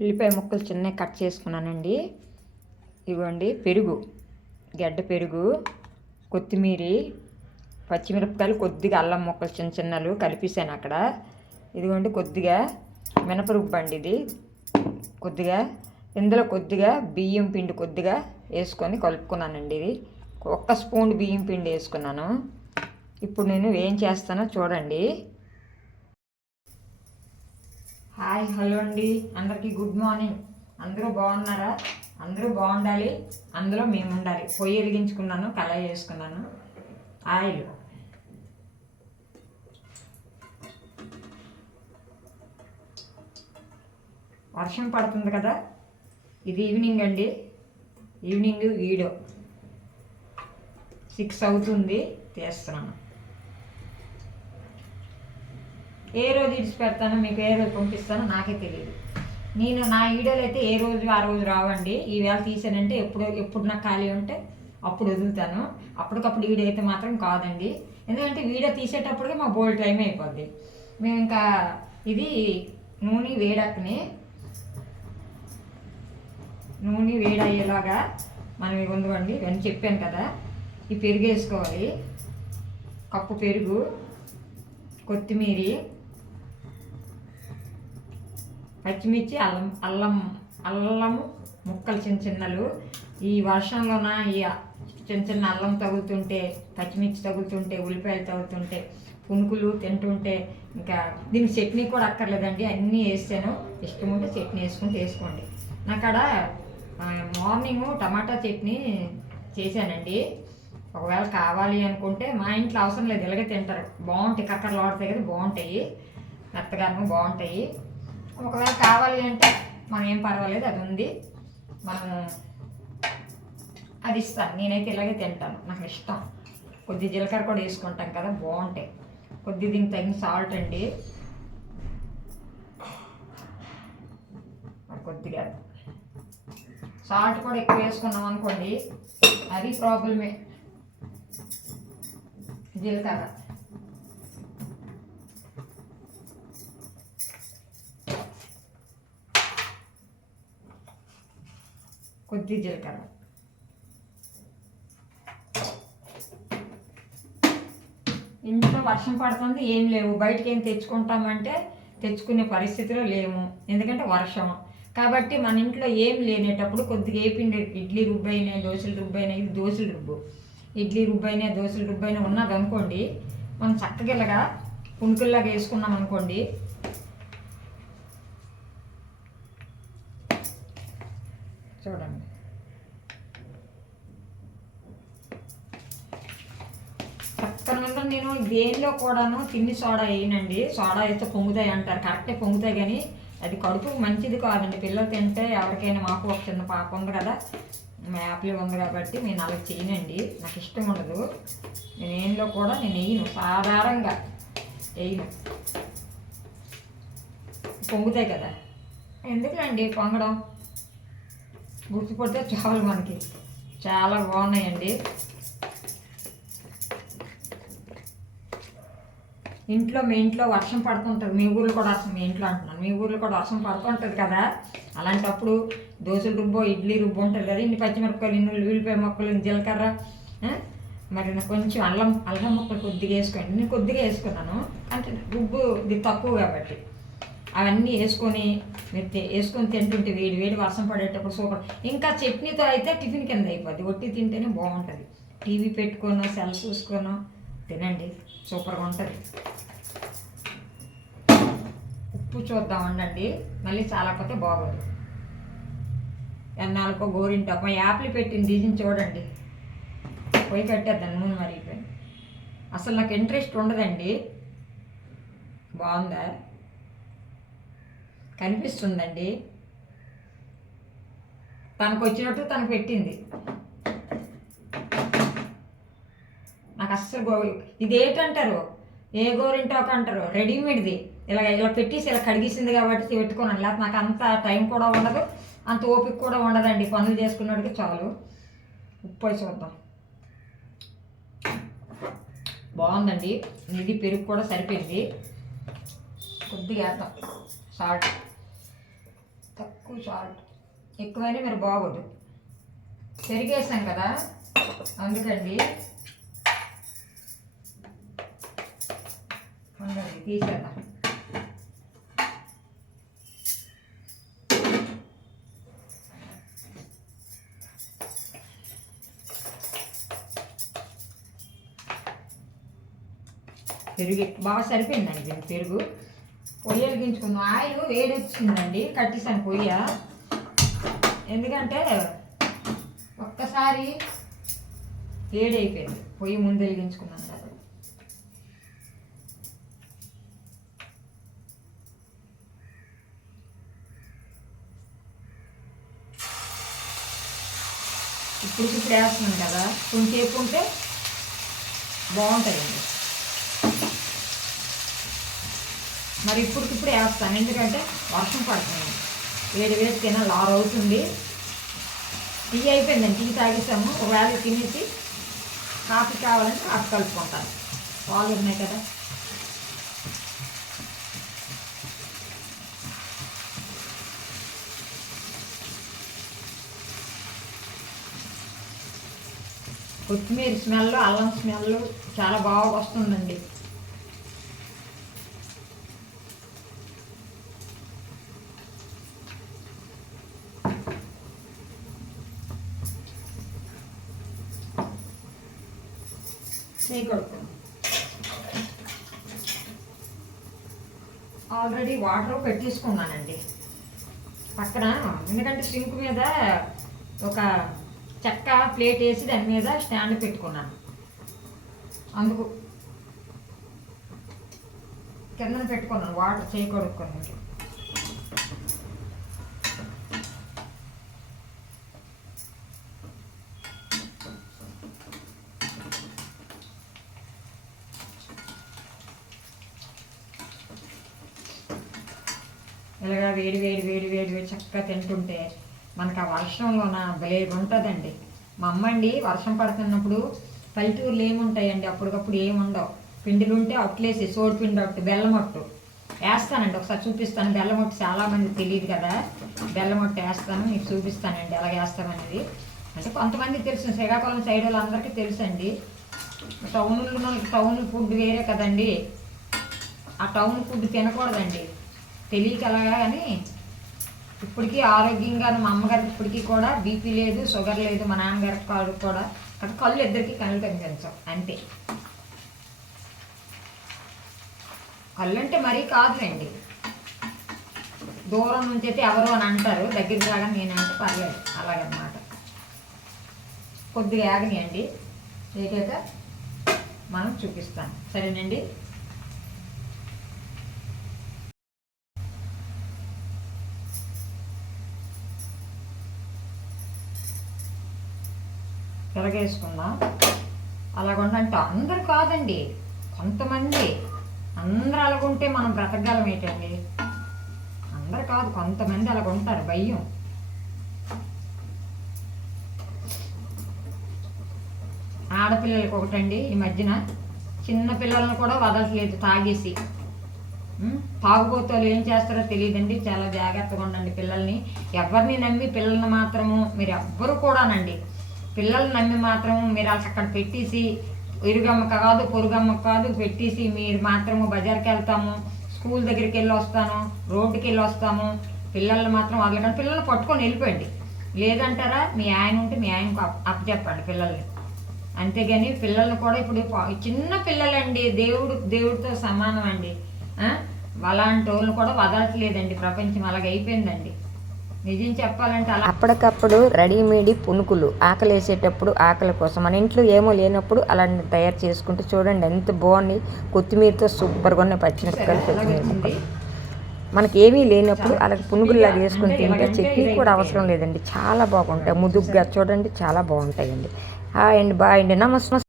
ఉల్లిపాయ ముక్కలు చిన్నగా కట్ చేసుకున్నానండి. ఇవ్వండి పెరుగు, గడ్డ పెరుగు, కొత్తిమీర, పచ్చిమిరపకాయలు, కొద్దిగా అల్లం ముక్కలు చిన్న చిన్నలు కలిపేసాను అక్కడ. ఇదిగోండి కొద్దిగా మినపరుబ్బు అండి ఇది, కొద్దిగా ఇందులో కొద్దిగా బియ్యం పిండి కొద్దిగా వేసుకొని కలుపుకున్నానండి. ఇది 1 స్పూన్ బియ్యం పిండి వేసుకున్నాను. ఇప్పుడు నేను ఏం చేస్తానో చూడండి. హాయ్, హలో అండి, అందరికీ గుడ్ మార్నింగ్. అందరూ బాగున్నారా? అందరూ బాగుండాలి, అందులో మేము ఉండాలి. పొయ్యి వెలిగించుకున్నాను, కళాయి వేసుకున్నాను, ఆయిల్. వర్షం పడుతుంది కదా, ఇది ఈవినింగ్ అండి. ఈవినింగ్ వీడియో 6 అవుతుంది తీస్తున్నాను. ఏ రోజు ఇడిచి పెడతానో, మీకు ఏ రోజు పంపిస్తానో నాకే తెలియదు. నేను నా వీడియోలు అయితే ఏ రోజు ఆ రోజు రావండి. ఈవేళ తీసానంటే ఎప్పుడు నాకు ఖాళీ ఉంటే అప్పుడు వదులుతాను. అప్పటికప్పుడు వీడియో అయితే మాత్రం కాదండి. ఎందుకంటే వీడియో తీసేటప్పటికే మా బోల్డ్ టైం అయిపోద్ది. మేము ఇంకా ఇది నూనె వేడయ్యేలాగా మనం ఇవ్వండి. ఇవన్నీ చెప్పాను కదా. ఈ పెరుగు వేసుకోవాలి, కప్పు పెరుగు, కొత్తిమీర, పచ్చిమిర్చి, అల్లము ముక్కలు చిన్న చిన్నలు. ఈ వర్షంలోన ఈ చిన్న చిన్న అల్లం తగులుతుంటే, పచ్చిమిర్చి తగులుతుంటే, ఉల్లిపాయలు తగులుతుంటే, పునుకులు తింటుంటే ఇంకా దీనికి చట్నీ కూడా అక్కర్లేదండి. అన్నీ వేసాను. ఇష్టం ఉంటే చట్నీ వేసుకోండి. నాకాడ మార్నింగ్ టమాటా చట్నీ చేశానండి. ఒకవేళ కావాలి అనుకుంటే, మా ఇంట్లో అవసరం లేదు, ఇలాగే తింటారు. బాగుంటాయి, కక్కర్లు ఆడుతాయి కదా, బాగుంటాయి, మెత్తగాను బాగుంటాయి. ఒకవేళ కావాలి అంటే మనం ఏం పర్వాలేదు, అది ఉంది, మనం అది ఇస్తాను. నేనైతే ఇలాగే తింటాను, నాకు ఇష్టం. కొద్ది జీలకర్ర కూడా వేసుకుంటాం కదా, బాగుంటాయి. కొద్ది దీనికి తగిన సాల్ట్ అండి, కొద్దిగా సాల్ట్ కూడా ఎక్కువ వేసుకున్నాం అనుకోండి అది ప్రాబ్లమే. జీలకర్ర, కొద్ది జీలకర్ర, ఇంట్లో వర్షం పడుతుంది, ఏం లేవు, బయటకి ఏం తెచ్చుకుంటామంటే తెచ్చుకునే పరిస్థితిలో లేము. ఎందుకంటే వర్షం కాబట్టి మన ఇంట్లో ఏం లేనేటప్పుడు కొద్దిగా ఏ పిండి, ఇడ్లీ రుబ్బైనా, దోశలు రుబ్బైనా, ఇది దోశలు రుబ్బు, ఇడ్లీ రుబ్బైనా, దోశలు రుబ్బైనా ఉన్నది అనుకోండి, మనం చక్కగా ఇలాగా పునుకుల్లాగా వేసుకున్నాం అనుకోండి, చూడండి చక్కగా. నేను దేనిలో కూడాను తిండి సోడా వేయనండి. సోడా వేస్తే పొంగుతాయి అంటారు, కరెక్టే పొంగుతాయి, కానీ అది కడుపుకు మంచిది కాదండి. పిల్లలు తింటే ఎవరికైనా, మాకు ఒక చిన్న పాప ఉంది కదా, యాప్లీ ఉంది కాబట్టి నేను అలా చేయనండి, నాకు ఇష్టం ఉండదు. నేను ఏంలో కూడా నేను వేయను, సాధారణంగా వేయను. పొంగుతాయి కదా, ఎందుకులండి పొంగడం, గుర్తుపడితే చాలు మనకి. చాలా బాగున్నాయండి. మీ ఇంట్లో వర్షం పడుతుంటుంది, మీ ఊర్లో కూడా వర్షం, మీ ఇంట్లో అంటున్నాను, మీ ఊర్లో కూడా వర్షం పడుతుంటుంది కదా. అలాంటప్పుడు దోశలు రుబ్బో, ఇడ్లీ రుబ్బు ఉంటుంది కదా, ఇన్ని పచ్చిమిరపకాయలు, ఇన్ని ఉల్లిపాయ ముక్కలు, జీలకర్ర, మరి కొంచెం అల్లం ముక్కలు కొద్దిగా వేసుకోండి. నేను కొద్దిగా వేసుకున్నాను అంటే రుబ్బు ఇది తక్కువ కాబట్టి. అవన్నీ వేసుకొని తింటుంటే వేడి వర్షం పడేటప్పుడు సూపర్. ఇంకా చట్నీతో అయితే టిఫిన్ కింద అయిపోద్ది, ఒట్టి తింటేనే బాగుంటుంది. టీవీ పెట్టుకోను, సెల్ చూసుకోను తినండి, సూపర్గా ఉంటుంది. ఉప్పు చూద్దామండి, మళ్ళీ చాలాపోతే బాగోదు. ఎన్నాళ్ళకో గోరింటాకు మా యాప్లు పెట్టింది దీన్ని చూడండి, పొయ్యి కట్టేద్దాను, నూనె మరిగిపోయింది. అసలు నాకు ఇంట్రెస్ట్ ఉండదండి. బాగుందా, కనిపిస్తుందండి, తనకు వచ్చినట్టు తనకు పెట్టింది. నాకు అస్సలు ఇదేంటంటారు, ఏ గోరింటాకు అంటారు, రెడీమేడ్ది. ఇలా పెట్టేసి ఇలా కడిగేసింది కాబట్టి పెట్టుకున్నాను. లేకపోతే నాకు అంత టైం కూడా ఉండదు, అంత ఓపిక కూడా ఉండదండి. పనులు చేసుకున్నట్టుగా చాలు. ఉప్పు చూద్దాం, బాగుందండి. ఇది పెరుగు కూడా సరిపోయింది. కొద్దిగా వేద్దాం సాల్ట్, తక్కువ తక్కువ సాల్ట్, ఎక్కువైనా మీరు బాగోదు. పెరిగేసాం కదా అందుకండి. ఉండండి తీసేద్దాం. పెరుగు బాగా సరిపోయిందండి దీనికి. పెరుగు పొయ్యి వెలిగించుకున్నాం. ఆయిల్ వేడి వచ్చిందండి, కట్టేసాను పొయ్య. ఎందుకంటే ఒక్కసారి వేడి అయిపోయింది, పొయ్యి ముందు వెలిగించుకున్నాను కదా. ఇప్పుడు వేస్తున్నాను కదా, కొంచెంసేపు ఉంటే బాగుంటుందండి. మరి ఇప్పుడు వేస్తాను, ఎందుకంటే వర్షం పడుతుంది, వేడి వేడి తినాలి, 6 అవుతుంది. టీ అయిపోయిందండి, టీ తాగేసాము. ఒకవేళ తినేసి కాఫీ కావాలంటే కాఫీ కలుపుకుంటాను, పాలు ఉన్నాయి కదా. కొత్తిమీర స్మెల్, అల్లం స్మెల్ చాలా బాగా వస్తుందండి. ఆల్రెడీ వాటర్ పెట్టేసుకున్నానండి పక్కన, ఎందుకంటే సింక్ మీద ఒక చెక్క ప్లేట్ వేసి దాని మీద స్టాండ్ పెట్టుకున్నాను. అందుకు కిందన పెట్టుకున్నాను వాటర్ చేయి కడుక్కోడానికి. ఇలాగా వేడి వేడి వేడి వేడి వేడి చక్కగా తింటుంటే మనకు ఆ వర్షంలోన భలే ఉంటుందండి. మా అమ్మ అండి వర్షం పడుతున్నప్పుడు పల్లెటూరులు ఏముంటాయండి, అప్పటికప్పుడు ఏముండవు. పిండిలు ఉంటే అట్లేసి సోడిపిండి అట్టు, బెల్లం అట్టు వేస్తానండి. ఒకసారి చూపిస్తాను. బెల్లం అట్టు చాలామంది తెలియదు కదా, బెల్లం అట్టు వేస్తాను, మీకు చూపిస్తానండి ఎలా వేస్తామనేది. అంటే కొంతమంది తెలుసు, శ్రీకాకుళం సైడ్ వాళ్ళందరికీ తెలుసండి. టౌన్ ఫుడ్ వేరే కదండి, ఆ టౌన్ ఫుడ్ తినకూడదండి, తెలియక అలాగా. కానీ ఇప్పటికీ ఆరోగ్యంగా మా అమ్మగారికి ఇప్పటికీ కూడా బీపీ లేదు, షుగర్ లేదు, మా నాన్నగారికి కాదు కూడా. కళ్ళు ఇద్దరికి కళ్ళు కనిపించవు అంతే. కళ్ళు అంటే మరీ కాదులేండి, దూరం నుంచి అయితే ఎవరు అని అంటారు, దగ్గరికి రాగా నేనంటే పర్లేదు అలాగనమాట. కొద్దిగా ఆగనియండి, ఏకాక మనం చూపిస్తాను, సరేనండి. తిరగేసుకుందాం. అలాగుండంటే అందరు కాదండి, కొంతమంది. అందరూ అలాగుంటే మనం బ్రతకగలం ఏంటండి? అందరు కాదు, కొంతమంది అలాగుంటారు, భయం. ఆడపిల్లలకి ఒకటండి, ఈ మధ్యన చిన్న పిల్లలను కూడా వదలట్లేదు తాగేసి. తాగుబోతులు ఏం చేస్తారో తెలియదండి, చాలా జాగ్రత్తగా ఉండండి పిల్లల్ని. ఎవరిని నమ్మి పిల్లల్ని మాత్రము మీరు ఎవ్వరు కూడానండి, పిల్లల్ని నమ్మి మాత్రం మీరు అక్కడ పెట్టేసి, ఇరుగమ్మ కాదు పొరుగమ్మ కాదు పెట్టేసి మీరు మాత్రము బజార్కి వెళ్తాము, స్కూల్ దగ్గరికి వెళ్ళి వస్తాను, రోడ్డుకి వెళ్ళి వస్తాము, పిల్లల్ని మాత్రం వదలకండి. పిల్లల్ని పట్టుకొని వెళ్ళిపోండి. లేదంటారా మీ ఆయన ఉంటే మీ ఆయనకు అప్పచెప్పండి పిల్లల్ని. అంతేగాని పిల్లల్ని కూడా ఇప్పుడు చిన్న పిల్లలండి, దేవుడితో సమానం అండి. అలాంటి వాళ్ళు కూడా వదలట్లేదండి, ప్రపంచం అలాగైపోయిందండి. నిజం చెప్పాలంటే అలా అప్పటికప్పుడు రెడీమేడ్ పునుకులు ఆకలి వేసేటప్పుడు, ఆకలి కోసం మన ఇంట్లో ఏమో లేనప్పుడు అలాంటి తయారు చేసుకుంటే చూడండి ఎంత బాగుంది. కొత్తిమీరతో సూపర్గా ఉన్న పచ్చిమిరపకాయలు, కొత్తిమీర ముక్కలు. మనకి ఏమీ లేనప్పుడు అలాగే పునుగుల్లాగా వేసుకొని తింటే చట్నీ కూడా అవసరం లేదండి, చాలా బాగుంటాయి. ముదుగ్గా చూడండి, చాలా బాగుంటాయండి. హాయ్ అండి, బాయ్ అండి, నమస్తే.